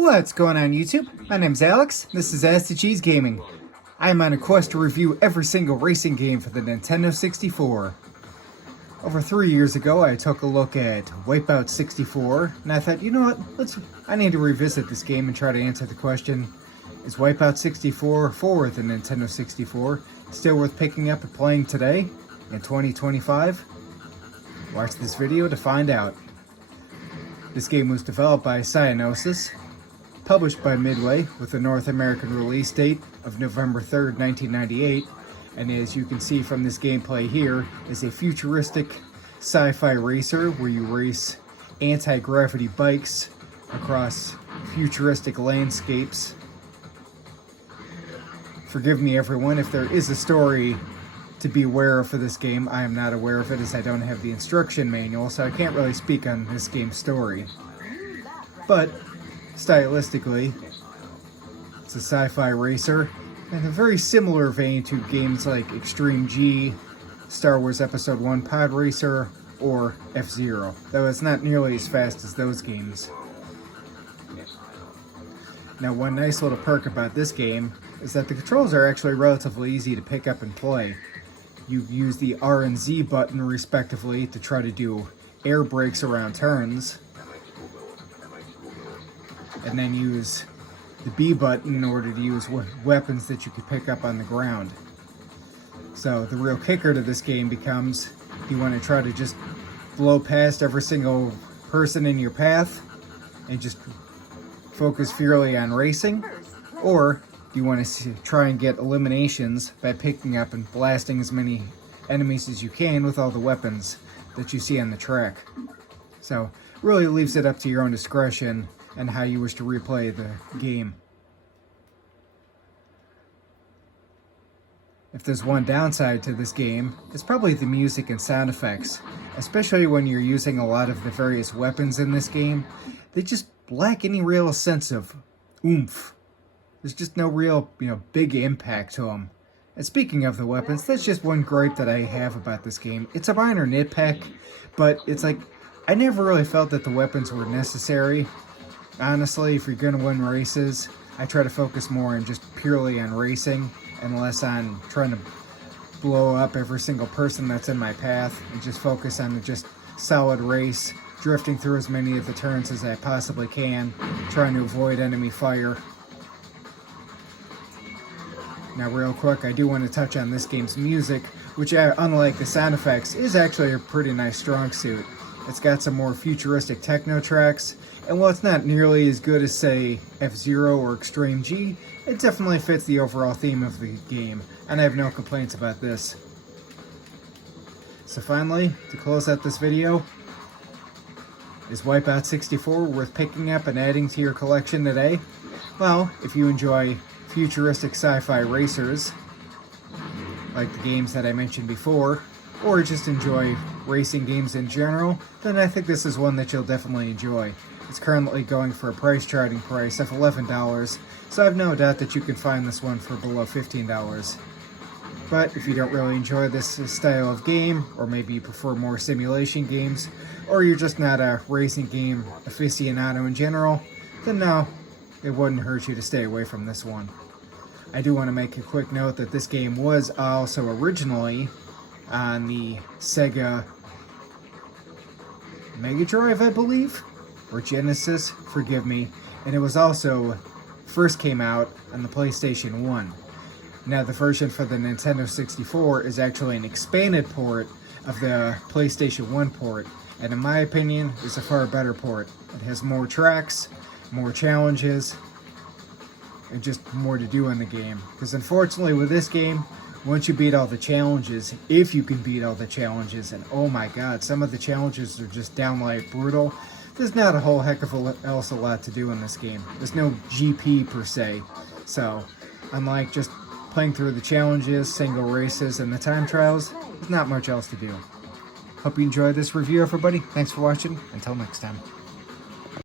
What's going on YouTube? My name's Alex, this is Ask the Cheese Gaming. I am on a quest to review every single racing game for the Nintendo 64. Over 3 years ago I took a look at Wipeout 64 and I thought, you know what, I need to revisit this game and try to answer the question, is Wipeout 64 for the Nintendo 64 still worth picking up and playing today in 2025? Watch this video to find out. This game was developed by Cyanosis, published by Midway with a North American release date of November 3rd, 1998, and as you can see from this gameplay here, is a futuristic sci-fi racer where you race anti-gravity bikes across futuristic landscapes. Forgive me everyone if there is a story to be aware of for this game. I am not aware of it as I don't have the instruction manual, so I can't really speak on this game's story. But stylistically, it's a sci-fi racer in a very similar vein to games like Extreme G, Star Wars Episode 1 Pod Racer, or F-Zero, though it's not nearly as fast as those games. Now, one nice little perk about this game is that the controls are actually relatively easy to pick up and play. You use the R and Z button respectively to try to do air brakes around turns, and then use the B button in order to use weapons that you can pick up on the ground. So the real kicker to this game becomes, do you want to try to just blow past every single person in your path and just focus purely on racing, or do you want to try and get eliminations by picking up and blasting as many enemies as you can with all the weapons that you see on the track? So really leaves it up to your own discretion and how you wish to replay the game. If there's one downside to this game, it's probably the music and sound effects, especially when you're using a lot of the various weapons in this game. They just lack any real sense of oomph. There's just no real, big impact to them. And speaking of the weapons, that's just one gripe that I have about this game. It's a minor nitpick, but it's like, I never really felt that the weapons were necessary. Honestly, if you're going to win races, I try to focus more on just purely on racing and less on trying to blow up every single person that's in my path, and just focus on just solid race, drifting through as many of the turns as I possibly can, trying to avoid enemy fire. Now real quick, I do want to touch on this game's music, which unlike the sound effects, is actually a pretty nice strong suit. It's got some more futuristic techno tracks, and while it's not nearly as good as, say, F-Zero or Extreme G, it definitely fits the overall theme of the game, and I have no complaints about this. So finally, to close out this video, is Wipeout 64 worth picking up and adding to your collection today? Well, if you enjoy futuristic sci-fi racers, like the games that I mentioned before, or just enjoy racing games in general, then I think this is one that you'll definitely enjoy. It's currently going for a price charting price of $11, so I have no doubt that you can find this one for below $15. But if you don't really enjoy this style of game, or maybe you prefer more simulation games, or you're just not a racing game aficionado in general, then no, it wouldn't hurt you to stay away from this one. I do want to make a quick note that this game was also originally on the Sega Mega Drive, I believe, or Genesis, forgive me, and it was also first came out on the PlayStation 1. Now the version for the Nintendo 64 is actually an expanded port of the PlayStation 1 port, and in my opinion is a far better port. It has more tracks, more challenges, and just more to do in the game. Because unfortunately with this game, once you beat all the challenges, if you can beat all the challenges, and oh my god, some of the challenges are just downright brutal, there's not a whole heck of a lot to do in this game. There's no GP per se, so unlike just playing through the challenges, single races, and the time trials, there's not much else to do. Hope you enjoyed this review, everybody. Thanks for watching. Until next time.